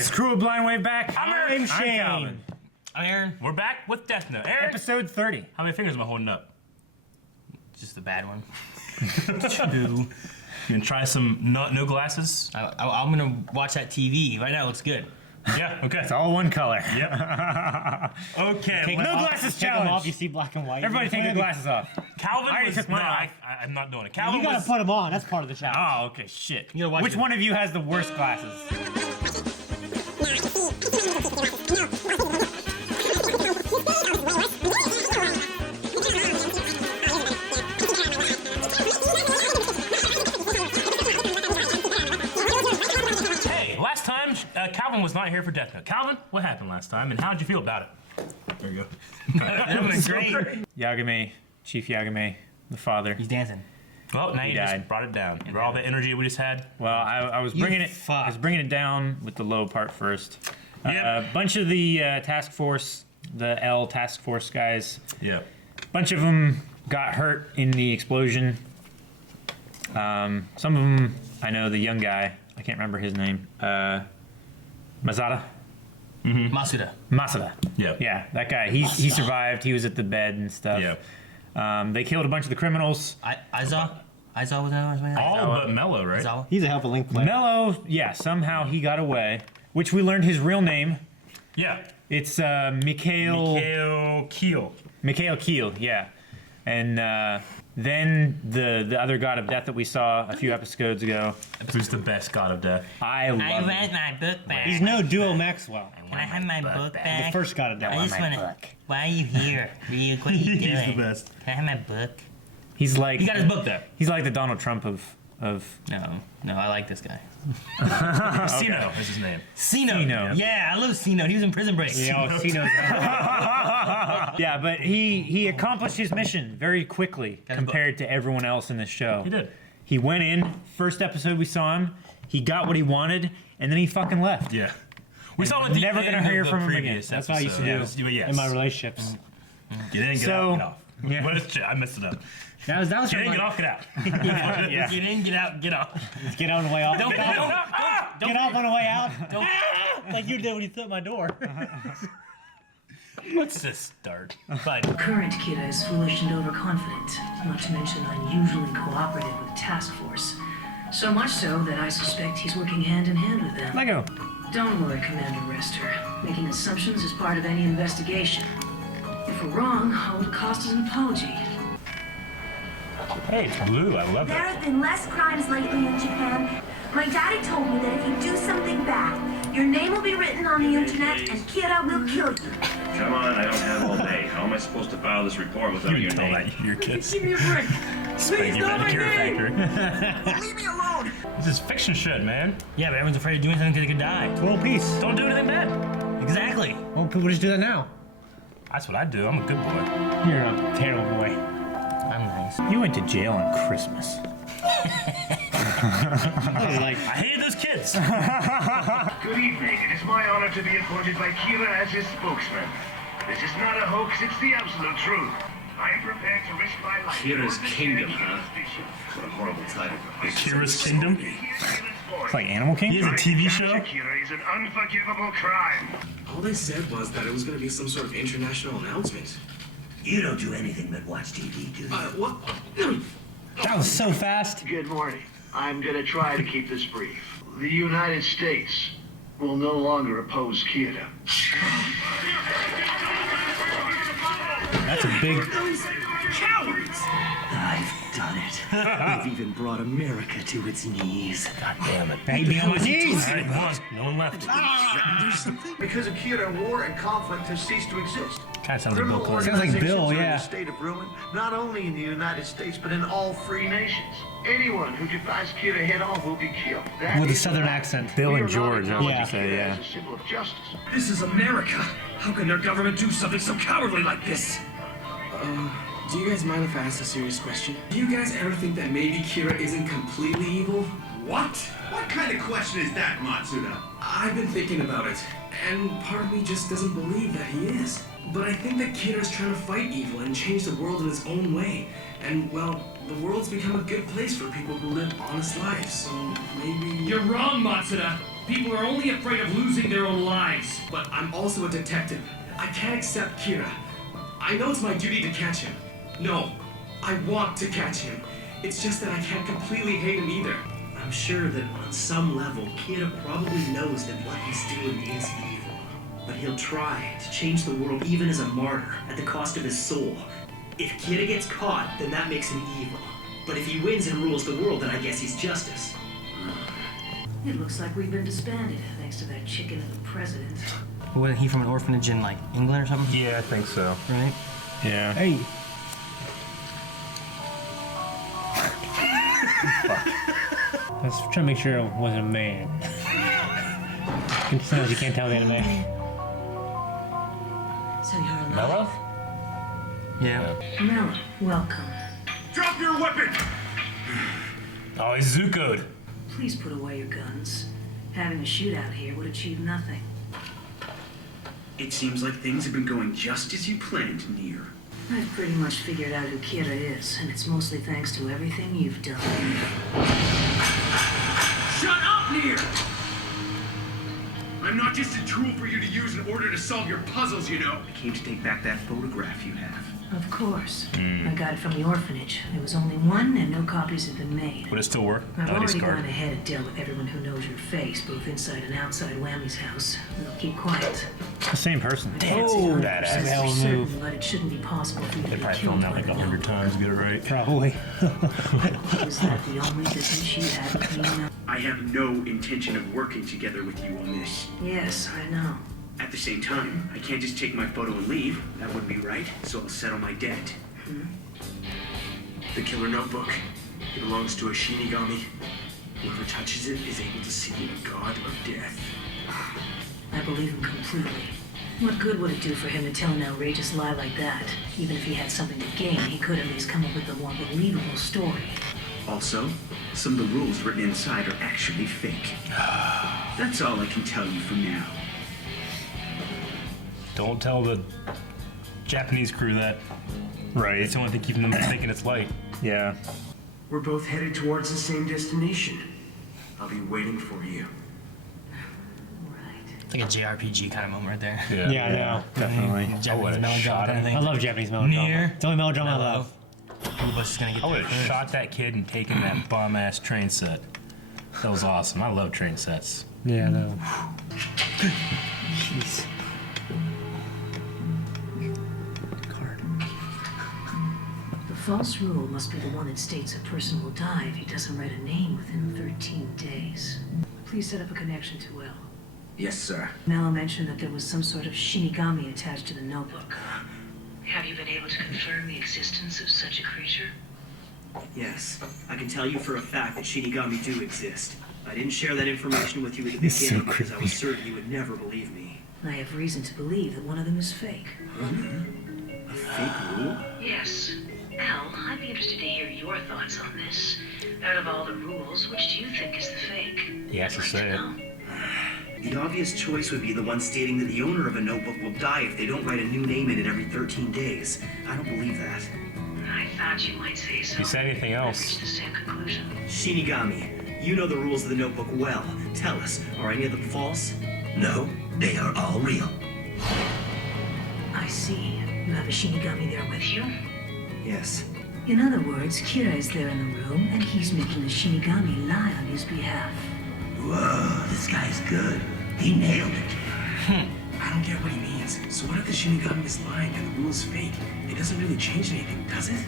guys, Crew of Blind Wave back. I'm Shane. Calvin. I'm Aaron. We're back with Death Note. Aaron, Episode 30. how many fingers am I holding up? Just the bad one. 2. You gonna try some no glasses? I'm gonna watch that TV. Right now it looks good. Yeah, okay. It's all one color. Yep. Okay. No glasses Take them off, challenge. you see black and white. Everybody take your glasses off. Calvin I already was, took mine no, off. I'm not doing it. Calvin You gotta was, put them on. That's part of the challenge. Oh, okay, shit. You gotta watch Which it. one of you has the worst glasses? Hey, last time Calvin was not here for Death Note. Calvin, what happened last time, and how did you feel about it? There you go. That was great. Yagami, Chief Yagami, the father. He's dancing. Well, now He you died. just brought it down. Remember all the energy we just had? Well, I was bringing it. I was bringing it down with the low part first. Yep. A bunch of the task force, the L task force guys. Yeah. Bunch of them got hurt in the explosion. Some of them, I know the young guy. I can't remember his name. Masada. Masuda. Masada. Yeah. Yeah, that guy. He survived. He was at the bed and stuff. Yeah. They killed a bunch of the criminals. Aizawa was that man? All but Mello, right? Aizawa? He's a hell of a link player. Mello, yeah, somehow he got away. Which we learned his real name. Yeah. It's Mikhail Keel. Mikhail Keel, yeah. And then the other god of death that we saw a few episodes ago. Who's the best god of death? I love him. my book back. He's no Duo Maxwell. Can I have my book back? The first god of death. I just wanna. Why are you here, Ryuk? What are you doing? He's the best. Can I have my book? He's like He got his book there. He's like the Donald Trump of No, I like this guy. Sino is his name. Sino. Sino. Yeah, I love Sino. He was in Prison Break. Yeah, he knows that. yeah, but he accomplished his mission very quickly his compared to everyone else in this show. He did. He went in, first episode we saw him, he got what he wanted, and then he fucking left. Yeah. We saw him at the Never end gonna hear of the from him again. previous That's what I used to do episode. Yes. in my relationships. Get in, get So- out, get off. Yeah. What is, I messed it up. That was Get from in, like, get off, get out. Yeah. Get in, get out, get off. get out on the way off. Don't get off on the way out. Like you did when you threw at my door. Let's just start. But Current Kira is foolish and overconfident, not to mention unusually cooperative with the task force. So much so that I suspect he's working hand in hand with them. Lego. Don't worry, Commander Rester. Making assumptions is part of any investigation. If we're wrong, all it costs is an apology. hey, it's blue. I love There it. have been less crimes lately in Japan. My daddy told me that if you do something bad, your name will be written on the internet and Kira will kill you. Come on, I don't have all day. How am I supposed to file this report without You your tell name? that to your kids. Give me a break. Please, not my name. Factory. Leave me alone! This is fiction shit, man. Yeah, but everyone's afraid of doing something because they could die. World peace. Don't do anything bad. Exactly. Well, people just do that now. That's what I do. I'm a good boy. You're a terrible boy. I'm nice. You went to jail on Christmas. Like, I hated those kids. Good evening. It is my honor to be appointed by Kira as his spokesman. This is not a hoax, it's the absolute truth. I am prepared to risk my life. Kira's for the Kingdom, sake of huh? justice. What a horrible title. Kira's Kingdom. It's like Animal He Kingdom. has a TV show. Kira is an unforgivable crime. All they said was that it was going to be some sort of international announcement. You don't do anything but watch TV, do you? What? that was so fast. Good morning. I'm gonna try to keep this brief. The United States will no longer oppose Kira. That's a big. Those cowards! I've done it. I've even brought America to its knees. God damn it. Baby on my knees. All right, one. No one left. Because of Kira, war and conflict have ceased to exist. Kind of sounds like Bill Clinton. Sounds like Bill, Organizations are in yeah. a state of ruin, not only in the United States, but in all free nations. Anyone who defies Kira head on will be killed. That With a is southern fact. accent. Bill We and are not George, that's what acknowledging you say, Kira yeah. as a symbol of justice. This is America. How can their government do something so cowardly like this? Do you guys mind if I ask a serious question? Do you guys ever think that maybe Kira isn't completely evil? What? What kind of question is that, Matsuda? I've been thinking about it, and part of me just doesn't believe that he is. But I think that Kira's trying to fight evil and change the world in his own way. And, well, the world's become a good place for people who live honest lives, so maybe... You're wrong, Matsuda! People are only afraid of losing their own lives. But I'm also a detective. I can't accept Kira. I know it's my duty to catch him. No, I want to catch him. It's just that I can't completely hate him either. I'm sure that on some level, Kira probably knows that what he's doing is evil. But he'll try to change the world even as a martyr, at the cost of his soul. If Kira gets caught, then that makes him evil. But if he wins and rules the world, then I guess he's justice. It looks like we've been disbanded, thanks to that chicken of the president. Wasn't he from an orphanage in like England or something? Yeah, I think so. Right? Yeah. Hey. I was trying to make sure it wasn't a man. Sometimes you can't tell the anime. So you're alive? Mello? Yeah. Mello, welcome. Drop your weapon! Oh, he's Zuko'd. Please put away your guns. Having a shootout here would achieve nothing. It seems like things have been going just as you planned, Nier. I've pretty much figured out who Kira is, and it's mostly thanks to everything you've done. Shut up, Nier! I'm not just a tool for you to use in order to solve your puzzles, you know. I came to take back that photograph you have. Of course. I got it from the orphanage. There was only one, and no copies have been made. Would it still work? I've Oh, already discard. gone ahead and dealt with everyone who knows your face, both inside and outside Whammy's house. They'll keep quiet. It's the same person. Oh, Badass. For hell certain, move. but it shouldn't be possible for you to They be probably killed filmed that by like the 100 notebook. times to get it right. Probably. Was that the only business you had with me now? I have no intention of working together with you on this. Yes, I know. At the same time, I can't just take my photo and leave. That wouldn't be right, so I'll settle my debt. The killer notebook. It belongs to a Shinigami. Whoever touches it is able to see a god of death. I believe him completely. What good would it do for him to tell an outrageous lie like that? Even if he had something to gain, he could at least come up with a more believable story. Also, some of the rules written inside are actually fake. That's all I can tell you for now. Don't tell the Japanese crew that. Right. It's the only thing keeping them thinking it's light. Yeah. We're both headed towards the same destination. I'll be waiting for you. Right. It's like a JRPG kind of moment right there. Yeah, I know. Definitely. Japanese would've melodrama shot kind of thing. I love Japanese melodrama. Nier. It's the only melodrama I Mello. love. Who of us is gonna get I would there have first? shot that kid and taken that bum ass train set. That was awesome. I love train sets. Yeah, I know. Jeez. Card. The false rule must be the one that states a person will die if he doesn't write a name within 13 days. Please set up a connection to Will. Yes, sir. Mello mentioned that there was some sort of Shinigami attached to the notebook. Have you been able to confirm the existence of such a creature? Yes, I can tell you for a fact that Shinigami do exist. I didn't share that information with you at the It's so beginning because I creepy. was certain you would never believe me. I have reason to believe that one of them is fake. A fake rule? Yes. Al, I'd be interested to hear your thoughts on this. Out of all the rules, which do you think is the fake? He has to I'd like say it. know. The obvious choice would be the one stating that the owner of a notebook will die if they don't write a new name in it every 13 days. I don't believe that. I thought you might say so. If you said anything I else, reached the same conclusion. Shinigami, you know the rules of the notebook well. Tell us, are any of them false? No, they are all real. I see. You have a Shinigami there with you? Yes. In other words, Kira is there in the room, and he's making the Shinigami lie on his behalf. Whoa, this guy's good. He nailed it. I don't get what he means. So what if the Shinigami is lying and the rule is fake? It doesn't really change anything, does it?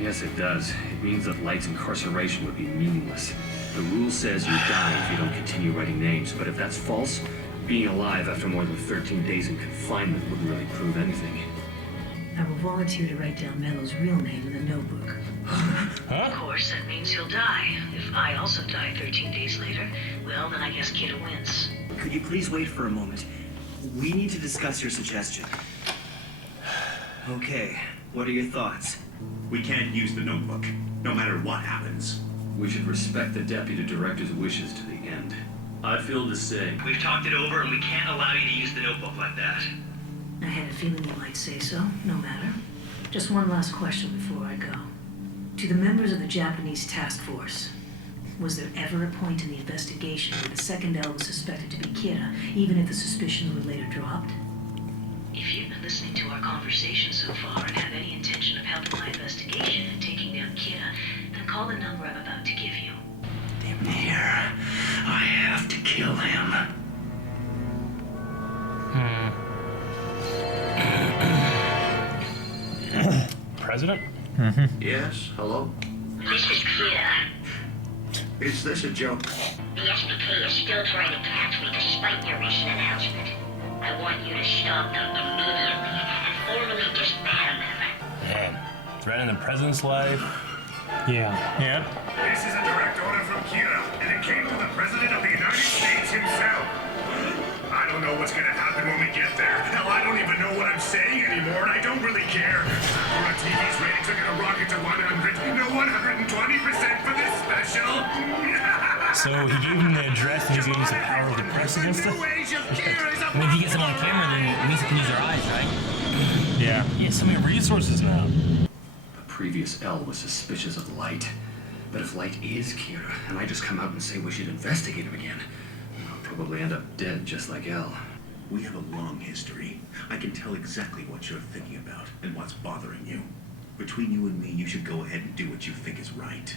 Yes, it does. It means that Light's incarceration would be meaningless. The rule says you die if you don't continue writing names, but if that's false, being alive after more than 13 days in confinement wouldn't really prove anything. I will volunteer to write down Mello's real name in the notebook. Huh? Of course, that means he'll die. If I also die 13 days later, well, then I guess Kira wins. Could you please wait for a moment? We need to discuss your suggestion. Okay, what are your thoughts? We can't use the notebook, no matter what happens. We should respect the deputy director's wishes to the end. I feel the same. We've talked it over and we can't allow you to use the notebook like that. I had a feeling you might say so. No matter. Just one last question before I go. To the members of the Japanese task force, Was there ever a point in the investigation where the second L was suspected to be Kira, even if the suspicion were later dropped? If you've been listening to our conversation so far and have any intention of helping my investigation and taking down Kira, then call the number I'm about to give you. Here, I have to kill him. President? Yes, hello? This is Kira. Is this a joke? The SBK is still trying to catch me despite your recent announcement. I want you to stop them immediately and formally disband them. Man, threatening the president's life. Yeah. Yep. This is a direct order from Kira, and it came to the President of the United States himself. I don't know what's gonna happen when we get there. Hell, I don't even know what I'm saying anymore, and I don't really care. Our TV's ratings are gonna rocket to 100, no 120% for this special. So he gave him the address and he's going to use the power of the press against it? I mean, if he gets them on camera, then at least he can use their eyes, right? Yeah. He has so many resources now. The previous L was suspicious of Light. But if Light is Kira, and I just come out and say we should investigate him again, I'll probably end up dead just like L. We have a long history. I can tell exactly what you're thinking about and what's bothering you. Between you and me, you should go ahead and do what you think is right.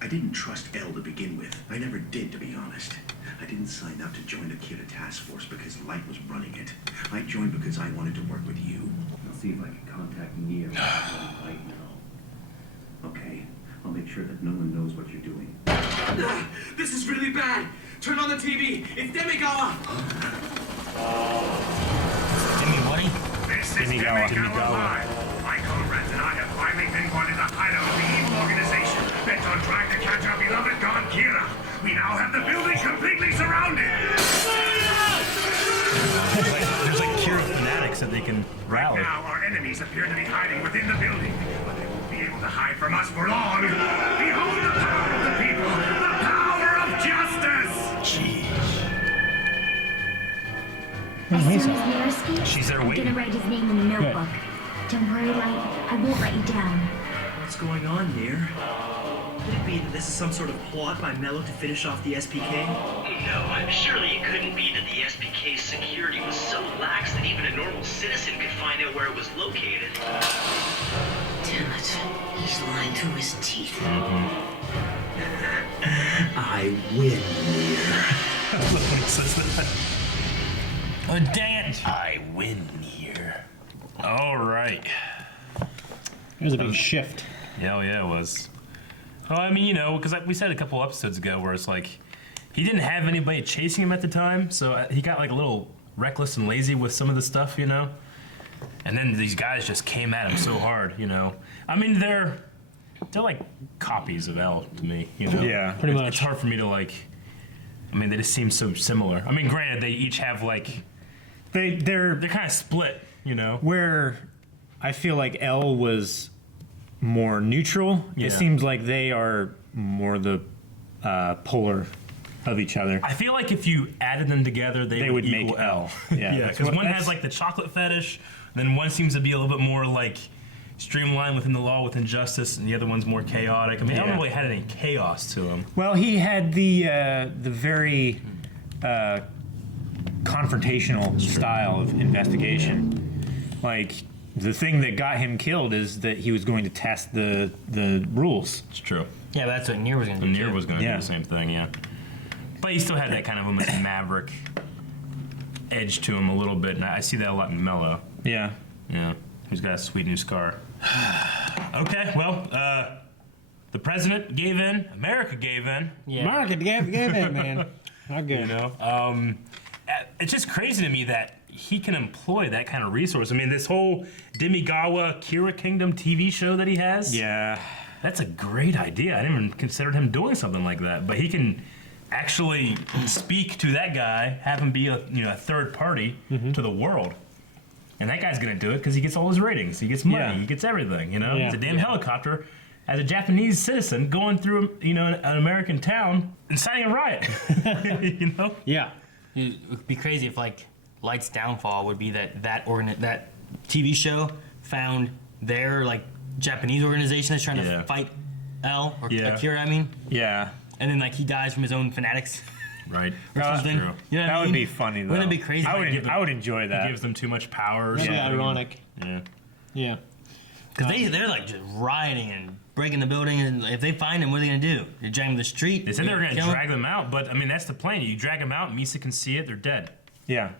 I didn't trust L to begin with. I never did, to be honest. I didn't sign up to join the Kira task force because Light was running it. I joined because I wanted to work with you. I'll see if I can contact Neo and let Light know. Okay, I'll make sure that no one knows what you're doing. This is really bad. Turn on the TV. It's Demigawa. This is Demigawa Live. My comrades and I have finally pinpointed the hideout of the evil organization bent on trying to catch our beloved god Kira. We now have the building completely surrounded. There's like Kira fanatics that they can rally. Now our enemies appear to be hiding within the building, but they won't be able to hide from us for long. Behold the power of the people, the power of justice. As soon as Nero speaks, She's there I'm waiting. gonna write his name in the notebook. Don't worry, Light. I won't let you down. What's going on, Near? Could it be that this is some sort of plot by Mello to finish off the SPK? No, surely it couldn't be that the SPK's security was so lax that even a normal citizen could find out where it was located. Damn it. He's lying through his teeth. I win, Near. Oh, dang it! I win here. All right. It was a big shift. Yeah, it was. Well, I mean, because like we said a couple episodes ago, where it's like he didn't have anybody chasing him at the time, so he got like a little reckless and lazy with some of the stuff, And then these guys just came at him so hard, I mean, they're like copies of L to me, Yeah, pretty much. It's hard for me to like. I mean, they just seem so similar. I mean, granted, they each have like they're kind of split, Where I feel like L was more neutral. Yeah. It seems like they are more the polar of each other. I feel like if you added them together, they would make equal L. Yeah, Yeah, because one has like the chocolate fetish, then one seems to be a little bit more like streamlined within the law, within justice, and the other one's more chaotic. I mean, I don't really had any chaos to him. Well, he had the very confrontational style of investigation. Like, the thing that got him killed is that he was going to test the rules. It's true. Yeah, but that's what Nier was going to do. Nier was going to Yeah. do the same thing, yeah. But he still had that kind of almost maverick edge to him a little bit, and I see that a lot in Mello. Yeah. Yeah. He's got a sweet new scar. Okay, well, the president gave in, America gave in. Yeah. Market gave in, man. Not good. It's just crazy to me that he can employ that kind of resource. I mean, this whole Demigawa Kira Kingdom TV show that he has. Yeah. That's a great idea. I didn't even consider him doing something like that. But he can actually speak to that guy, have him be a third party to the world. And that guy's gonna do it because he gets all his ratings. He gets money. Yeah. He gets everything. Yeah. It's a damn helicopter as a Japanese citizen going through an American town, inciting a riot. Yeah. It would be crazy if like Light's downfall would be that TV show found their like Japanese organization that's trying to fight L or Yeah. Akira. I mean, Yeah. and then like he dies from his own fanatics. Right. Or something. True. You know what That I would mean? be funny, though. Wouldn't it be crazy? I would enjoy He that. gives them too much power. Or That'd be something. ironic. Yeah. Yeah. Because they're like just rioting and breaking the building, and if they find him, what are they gonna do? They drag him to the street. They said they were going to kill him? drag them out, but I mean that's the plan. You drag them out, Misa can see it, they're dead. Yeah.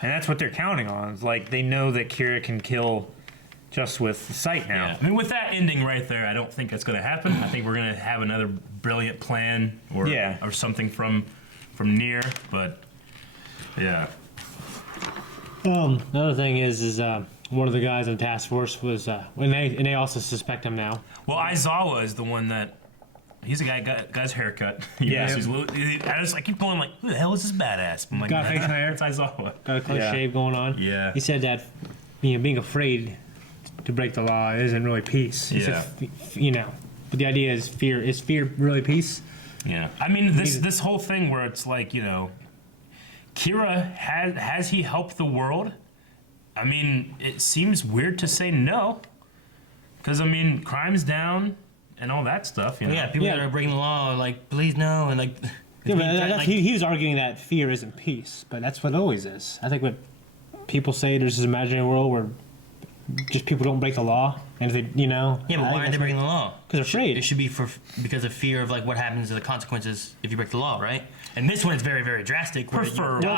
And that's what they're counting on. It's like they know that Kira can kill just with sight now. Yeah. I mean, with that ending right there, I don't think that's going to happen. I think we're going to have another brilliant plan or something from Nier, but yeah. Another thing is one of the guys in the task force was, and they also suspect him now. Well, Aizawa is the one that. He's a guy got his haircut. Yeah. I keep going like, who the hell is this badass? I'm like, Got facial hair. It's Aizawa. Got a close shave going on. Yeah. He said that being afraid to break the law isn't really peace. He said, but the idea is fear. Is fear really peace? Yeah. I mean, this whole thing where it's like, Kira, has he helped the world? I mean, it seems weird to say no. Because, I mean, crime's down and all that stuff, Yeah, people that are breaking the law are like, please no, and like... Yeah, but he was arguing that fear isn't peace, but that's what it always is. I think what people say, there's this imaginary world where just people don't break the law, and if they, Yeah, but why aren't they breaking the law? Because they're afraid. It should be because of fear of like what happens to the consequences if you break the law, right? And this one is very, very drastic. Well,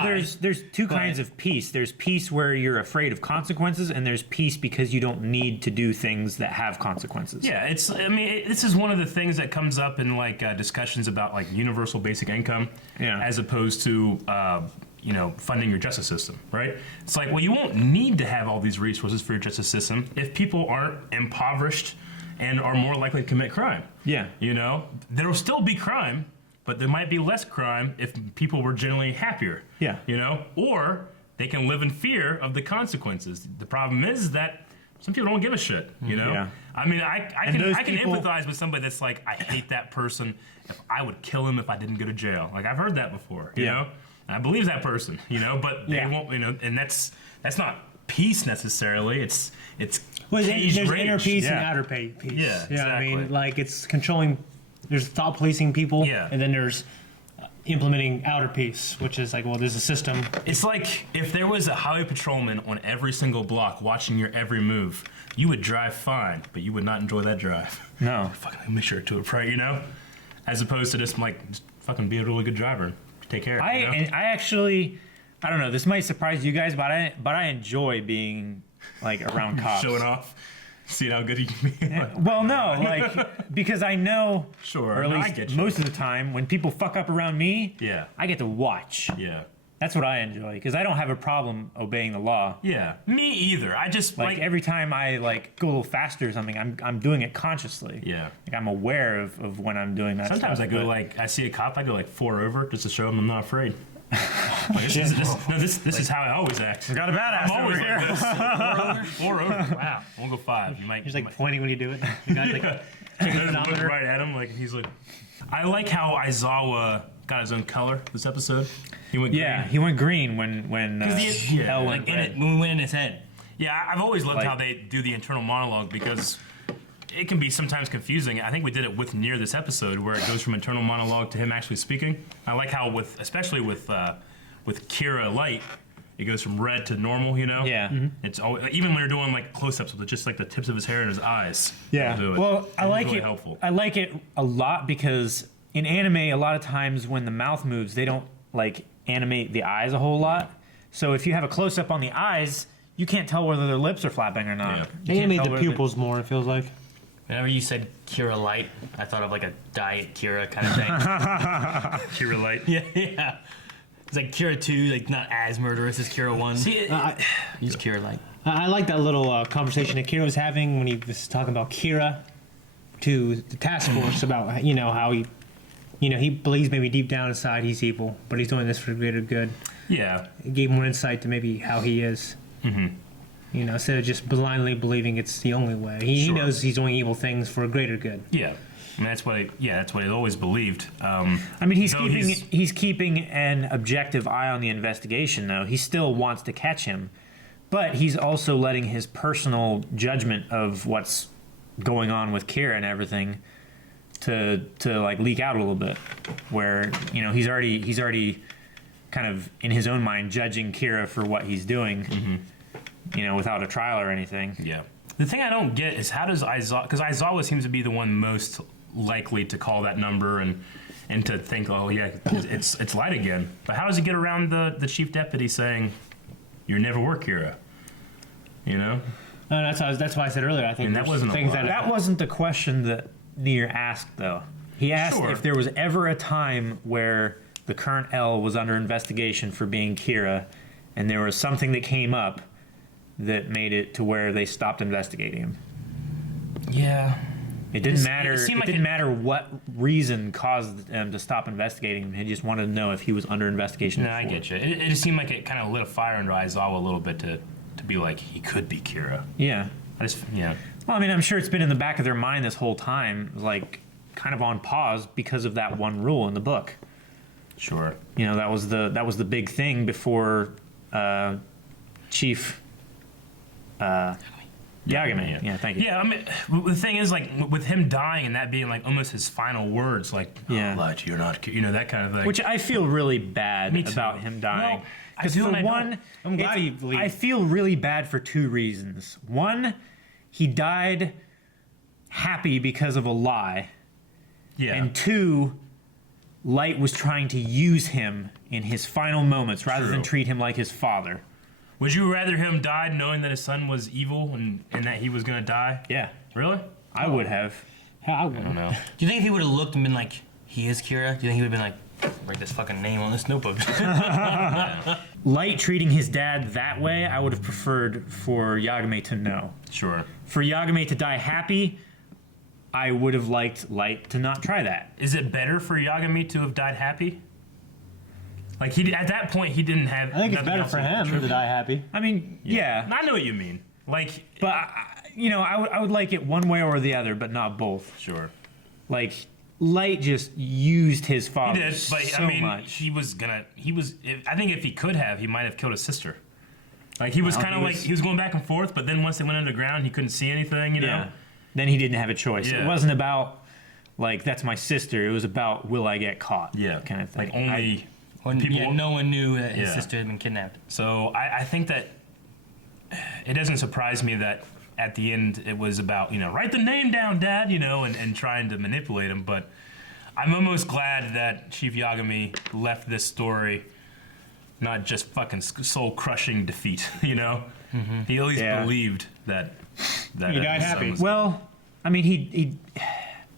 there's two kinds of peace. There's peace where you're afraid of consequences, and there's peace because you don't need to do things that have consequences. Yeah, this is one of the things that comes up in like discussions about like universal basic income, as opposed to funding your justice system, right? It's like, well, you won't need to have all these resources for your justice system if people aren't impoverished and are more likely to commit crime. Yeah. There'll still be crime, but there might be less crime if people were generally happier. Yeah. Or they can live in fear of the consequences. The problem is that some people don't give a shit, Yeah. I mean, I can people- empathize with somebody that's like, I hate that person. If I would kill him if I didn't go to jail. Like, I've heard that before, you know? And I believe that person, but they won't, and that's not peace necessarily. It's Well, caged there's rage. inner peace and outer peace. Yeah, You know what I mean? exactly. Like, it's controlling, there's thought policing people, and then there's implementing outer peace, which is like, well, there's a system. It's like if there was a highway patrolman on every single block watching your every move, you would drive fine, but you would not enjoy that drive. No. Fucking make sure to it right, As opposed to just fucking be a really good driver. Take care. And I actually, I don't know. This might surprise you guys, but I enjoy being like around cops, showing off, seeing how good he can be. Well, no, like because I know, Sure, or at no, I least get you. most of the time when people fuck up around me, Yeah. I get to watch. Yeah. That's what I enjoy because I don't have a problem obeying the law. Yeah, me either. I just Like every time I go a little faster or something, I'm doing it consciously. Yeah. Like I'm aware of when I'm doing that. Sometimes stuff, I go but- I see a cop, I go 4 over just to show him I'm not afraid. This is how I always act. We got a badass I'm always over here. like this. 4 over. Wow. We'll go 5. You might. He's like pointing when you do it. You got like I just look right at him like he's like. I like how Aizawa got his own color this episode. He went green. He went green when L went red. when we went in his head. Yeah, I've always loved Like- how they do the internal monologue because it can be sometimes confusing. I think we did it with Nier this episode where it goes from internal monologue to him actually speaking. I like how especially with Kira Light, it goes from red to normal. Yeah. Mm-hmm. It's always, even when you're doing close-ups with just the tips of his hair and his eyes. Yeah. They'll do it. Well, I It's like really it. Helpful. I like it a lot because in anime, a lot of times when the mouth moves, they don't animate the eyes a whole lot. So if you have a close up on the eyes, you can't tell whether their lips are flapping or not. Yeah. You They can't animate tell the whether pupils more, it feels like. Whenever you said Kira Light, I thought of like a diet Kira kind of thing. Kira Light. Yeah. It's like Kira 2, like not as murderous as Kira 1. See, He's Kira Light. I like that little conversation that Kira was having when he was talking about Kira to the task force about how he believes maybe deep down inside he's evil, but he's doing this for the greater good. Yeah. It gave more insight to maybe how he is. Mm-hmm. Instead of just blindly believing it's the only way. He Sure. knows he's doing evil things for a greater good. Yeah. I mean, that's what he always believed. I mean, he's though keeping an objective eye on the investigation, though. He still wants to catch him, but he's also letting his personal judgment of what's going on with Kira and everything to like leak out a little bit, where he's already kind of in his own mind judging Kira for what he's doing, without a trial or anything. Yeah. The thing I don't get is how does Aizawa, because Aizawa seems to be the one most likely to call that number and to think, oh yeah, it's Light again. But how does he get around the chief deputy saying, "You never were Kira"? No, that's why I said earlier. I think that wasn't things that wasn't the question that Nier asked, though. He asked if there was ever a time where the current L was under investigation for being Kira, and there was something that came up that made it to where they stopped investigating him. Yeah. It didn't matter. It didn't matter what reason caused them to stop investigating him. He just wanted to know if he was under investigation. No, I get you. It just seemed like it kind of lit a fire under Aizawa a little bit to be like, he could be Kira. Yeah. Yeah. Well, I mean, I'm sure it's been in the back of their mind this whole time, like kind of on pause because of that one rule in the book. Sure. That was the big thing before Chief Yagami. Yeah, thank you. Yeah, I mean, the thing is, like, with him dying and that being like almost his final words, like, Light, you're not, that kind of thing. Which I feel really bad about him dying. Because for one, I'm glad he I feel really bad for two reasons. One, he died happy because of a lie. Yeah. And two, Light was trying to use him in his final moments rather than treat him like his father. Would you rather him die knowing that his son was evil and that he was going to die? Yeah. Really? I would have. I don't know. Do you think if he would have looked and been like, he is Kira, do you think he would have been like, write this fucking name on this notebook? Light treating his dad that way, I would have preferred for Yagami to know. Sure. For Yagami to die happy, I would have liked Light to not try that. Is it better for Yagami to have died happy? Like, at that point, he didn't have. I think it's better for him to die happy. I mean, yeah. I know what you mean. Like, but I would like it one way or the other, but not both. Sure. Like, Light just used his father he did, but so I mean, much. I think if he could have, he might have killed his sister. Like, he was kind of like, he was going back and forth, but then once they went underground, he couldn't see anything, Yeah. Then he didn't have a choice. Yeah. It wasn't about, like, that's my sister. It was about, will I get caught? Yeah. Kind of thing. Like, only people. No one knew that his sister had been kidnapped. So I think that it doesn't surprise me that at the end it was about, write the name down, Dad, and trying to manipulate him. But I'm almost glad that Chief Yagami left this story not just fucking soul-crushing defeat, Mm-hmm. He at least believed that he died happy. Well, I mean,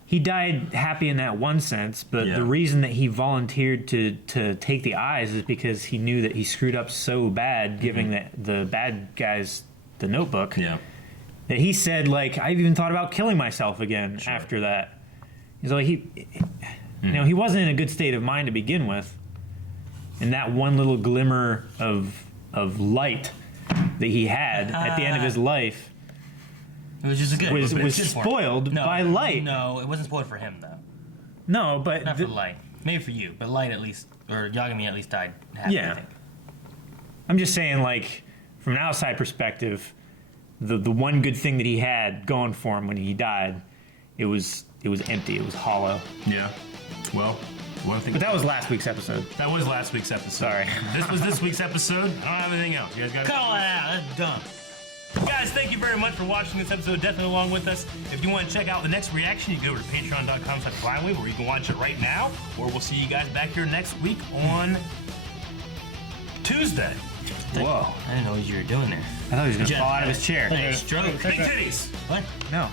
he died happy in that one sense, but the reason that he volunteered to take the eyes is because he knew that he screwed up so bad giving the bad guys the notebook. Yeah. That he said, like, I've even thought about killing myself again after that. He's like, he wasn't in a good state of mind to begin with. And that one little glimmer of light that he had at the end of his life was spoiled by Light. No, it wasn't spoiled for him, though. No, but... Not for Light. Maybe for you, but Light at least, or Yagami at least died happy, I think. I'm just saying, like, from an outside perspective, the one good thing that he had going for him when he died, it was empty. It was hollow. Yeah. Well, one thing. But that was last week's episode. That was last week's episode. Sorry. This was this week's episode. I don't have anything else. You guys got Call it out. That's dumb. Guys, thank you very much for watching this episode. Definitely along with us. If you want to check out the next reaction, you can go over to patreon.com/blindwave where you can watch it right now. Or we'll see you guys back here next week on Tuesday. Whoa. I didn't know what you were doing there. I thought he was going to fall out of his chair. Hey, stroke. Big titties. What? No.